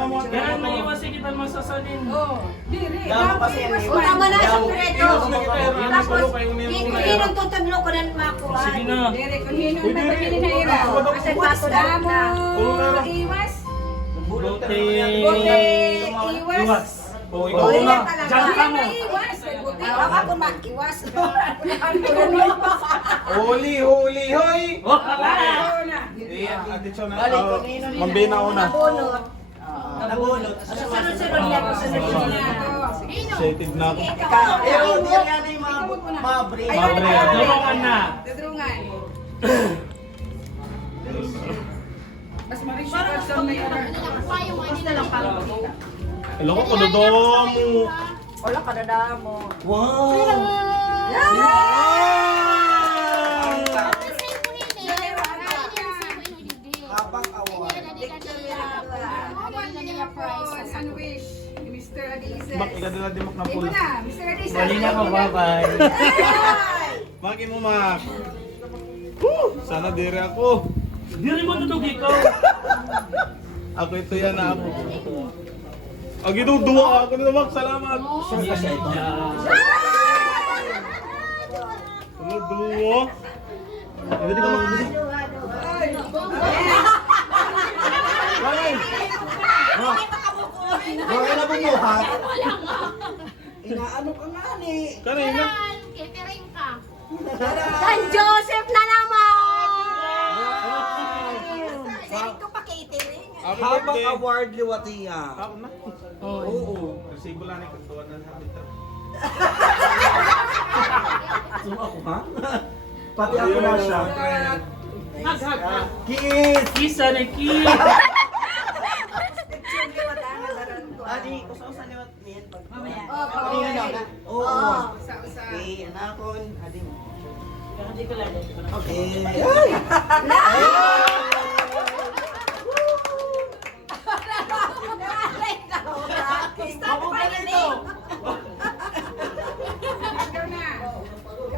Yan, naiwas si kita masasalin. Diri. Tama na sa preto. Tapos, kinong tutaglo ko na makuha. Sige na. Diri, kung hinong na pagkili na ira. Kasi bato na. Iwas. Buti. Iwas. O, ikaw na. Diyan ka mo. Iwas. Ako makiwas. Huli, huli, hoy! Mambina una. Nabunot. Sunod-sunod niya ko. Sunod-sunod niya. Excited na ako. Pero hindi yan yung mga break. Mabre. Tulungan na. Dadrungan. Mas marisyon sa may Alam ko, kododomo. Wala ka na mo. Wow! Habang award. Sandwich. Mr. Adisa. Mak, ikadala di mak na Ito pula. na, Mr. Adisa. Bali na ko, bye-bye. Maki mo, mak. Sana dire ako. Diri mo tutug ikaw. Ako ito yan na ako. Ang ginuduwa ako nito, mak. Salamat. Sure ka siya ito. Ano, duwa? Hindi ka mag-ibig. Bakit na bumuhat? Inaano ka nga ni? Kanina. Catering ka. San Joseph na naman! Sa- Ito pa catering. Happy Habang birthday. award liwatiya. Ako na. Oo. Resibo lang ni kantuan na namin ito. So ako ha? Pati ako na siya. Hag. Kiss! Kisa na kiss. Adi, usa-usa liwat niyan. Mamaya. Oo. Sa-usa. Okay, anakon. Adi mo. Hindi ko lang. Okay. Ikaw na.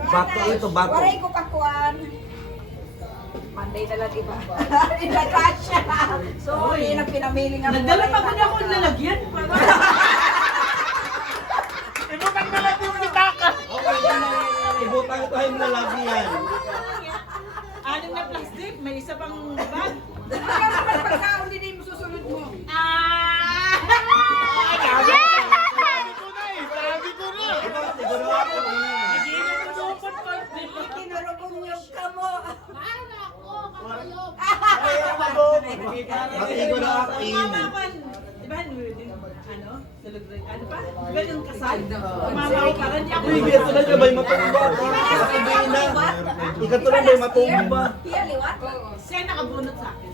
Bato ito, bato. Waray ko kakuan. Monday na lang iba. Inagkasya. Sorry, na pinamili nga. Nagdala pa ba ako ng lalagyan? Ibukan na lang yung nitaka. Okay, ibutang ito ay nalagyan. Anim na plastic, may isa pang bag. Ikaw naman pagkaon din mo susunod mo. Sabi ko na. Ito, siguro ako. Nagiinom ng supot pa. Kinurugumyog ka mo. Maaari na ako, kapulog. Matigo na akin. Mamaman. Diba, ano? Celebrate, ano pa? Diba yung kasal? Mamaw ka rin. Ako Uy, beso na siya ba'y matumba? Sabihin na. Ikatuloy ba'y matumba? Hiya, liwat. siya nakabunot sa akin.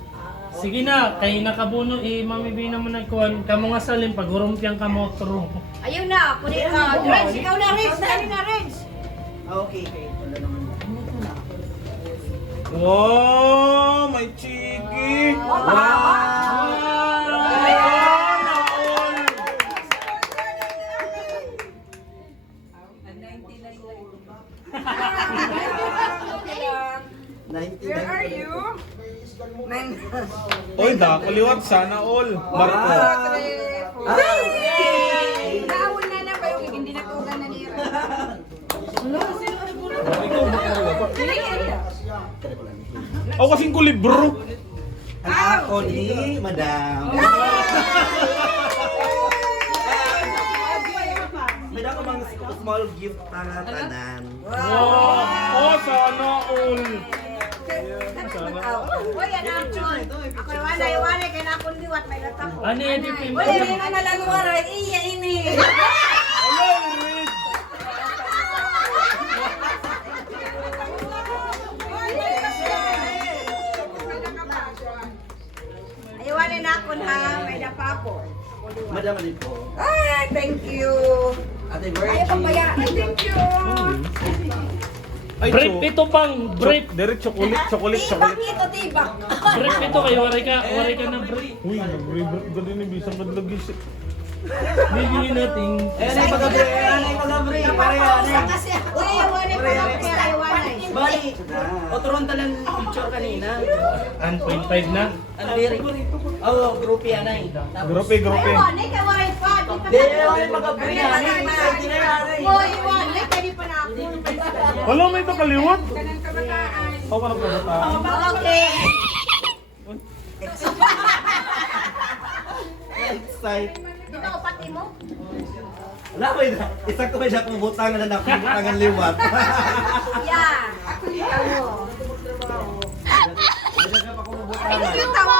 Sige na, kay nakabuno mamibina mo nagkuhan. Kamo nga salim, pag hurumpiyang ka mo turo. Ayun na, kunin ka. Renz, ikaw na, Renz. Dali na, Renz. Okay, okay. Wala naman. Wow, may chiki. Where are you? Oy, kaliwat sana all. Marco. Naawon na na ba yung hindi natugan na niya? Ako kasing kulibro. Ang ako ni Madam. May ako mga small gift para tanan. Wow. Oh, sana all. Uy, anak ko. Ako iwanay, kaya na akong liwat, may latak ko. Ano yung dipin? Uy, may nga nalaluwaray. Iya, ini. Hello, Red. Iwanan na ako na, may dapa ako. Madam, alin po. Ay, thank you. Ate Ay, Virgie. papaya. Ay, thank you. Ay, Brief ito pang, brief. Direct chocolate, chocolate, Tibak chocolate. ito, tibak. Brief ito kayo, waray ka ng brief. Uy, nag-rebirth ka din yung bisang kadlagis. Bibili natin. Ano yung pag-abre? Ano yung pag-abre? Napapausa kasi ako. Uy, iwanay pa lang kaya iwanay. Bali, Oturon talang picture kanina. 1.5 na. Ang lyric. Oo, groupie anay. Grupi. Ayun, kay waray pa. Di, ay mag-agree anay. Pwede na yan. Hoy, Juan, pwede pa na ako. Wala may ito kaliwat. Kanang kabataan. Ako ka ng kabataan. Okay. Excite. Dito, pati mo. Wala ba yun? Isang ko ba siya kung butangan na butangan liwat? Yeah. Ako di ako. Diyan ka pa kung butangan. Yung tawa.